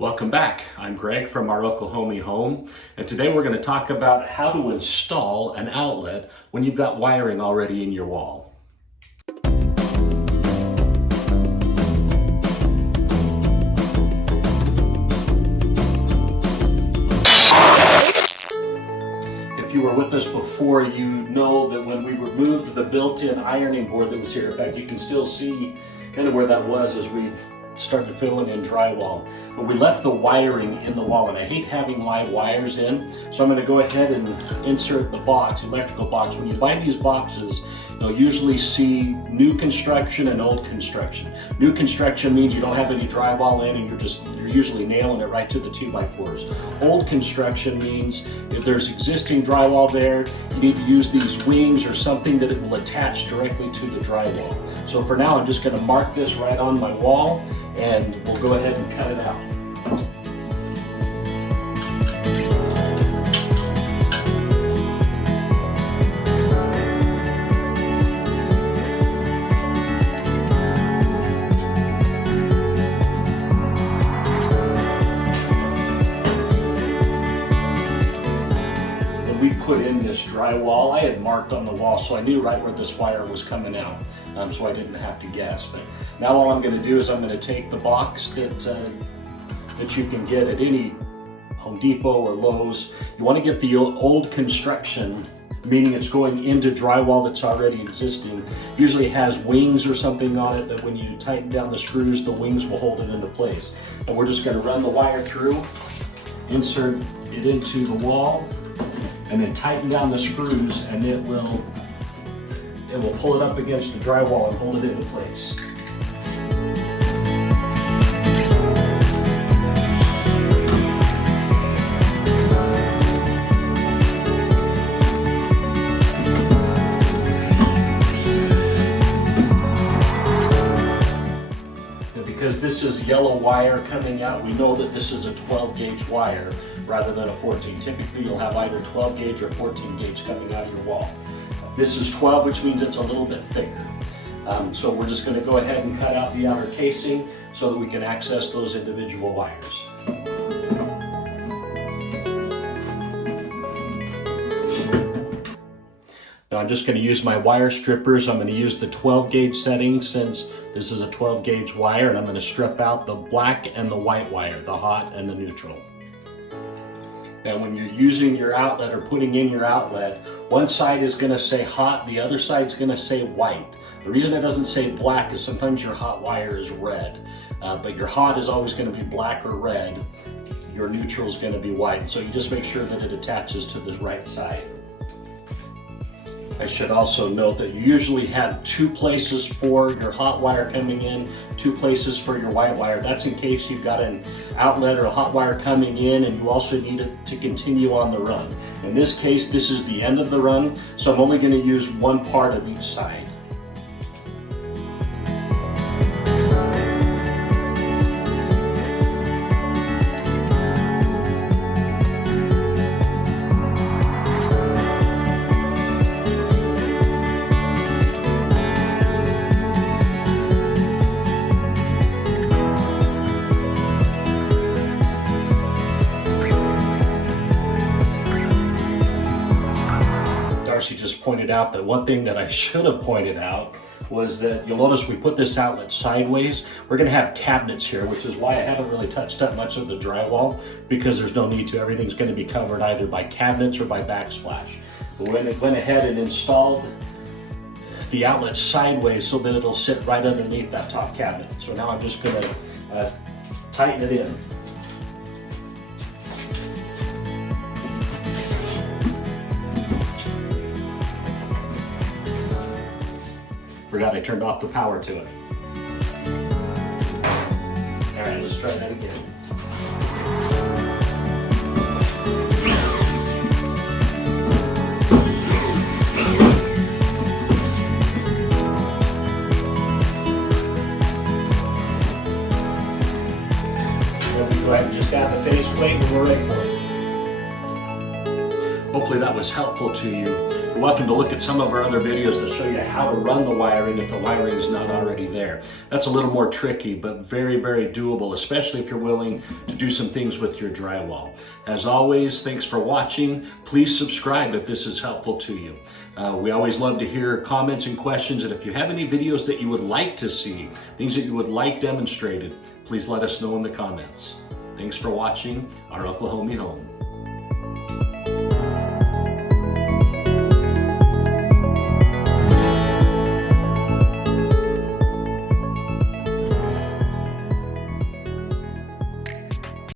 Welcome back. I'm Greg from our Oklahoma home, and today we're going to talk about how to install an outlet when you've got wiring already in your wall. If you were with us before, you know that when we removed the built-in ironing board that was here, in fact, you can still see kind of where that was as we've started filling in drywall. But we left the wiring in the wall, and I hate having live wires in, so I'm going to go ahead and insert the box, electrical box. When you buy these boxes, you'll usually see new construction and old construction. New construction means you don't have any drywall in and you're usually nailing it right to the 2x4s. Old construction means if there's existing drywall there, you need to use these wings or something that it will attach directly to the drywall. So for now, I'm just going to mark this right on my wall, and we'll go ahead and cut it out. When we put in this drywall, I had marked on the wall, so I knew right where this wire was coming out, so I didn't have to guess. But now all I'm going to do is I'm going to take the box that you can get at any Home Depot or Lowe's. You want to get the old construction, meaning it's going into drywall that's already existing. Usually it has wings or something on it that when you tighten down the screws, the wings will hold it into place. And we're just going to run the wire through, insert it into the wall, and then tighten down the screws, and it will pull it up against the drywall and hold it into place. Because this is yellow wire coming out, we know that this is a 12 gauge wire rather than a 14. Typically you'll have either 12 gauge or 14 gauge coming out of your wall. This is 12, which means it's a little bit thicker. So we're just going to go ahead and cut out the outer casing so that we can access those individual wires. Now I'm just going to use my wire strippers. I'm going to use the 12 gauge setting since this is a 12 gauge wire, and I'm going to strip out the black and the white wire, the hot and the neutral. Now when you're using your outlet or putting in your outlet, one side is going to say hot, the other side's going to say white. The reason it doesn't say black is sometimes your hot wire is red, but your hot is always going to be black or red. Your neutral is going to be white, so you just make sure that it attaches to the right side. I should also note that you usually have two places for your hot wire coming in, two places for your white wire. That's in case you've got an outlet or a hot wire coming in and you also need it to continue on the run. In this case, this is the end of the run, so I'm only going to use one part of each side. Darcy just pointed out that one thing that I should have pointed out was that you'll notice we put this outlet sideways. We're going to have cabinets here, which is why I haven't really touched up much of the drywall, because there's no need to. Everything's going to be covered either by cabinets or by backsplash. But when it went ahead and installed the outlet sideways so that it'll sit right underneath that top cabinet. So now I'm just going to tighten it in. Forgot I turned off the power to it. All right, let's try that again. Go ahead and just add the face plate and we're ready for it. Hopefully that was helpful to you. You're welcome to look at some of our other videos that show you how to run the wiring if the wiring is not already there. That's a little more tricky, but very, very doable, especially if you're willing to do some things with your drywall. As always, thanks for watching. Please subscribe if this is helpful to you. We always love to hear comments and questions, and if you have any videos that you would like to see, things that you would like demonstrated, please let us know in the comments. Thanks for watching our Oklahoma Home.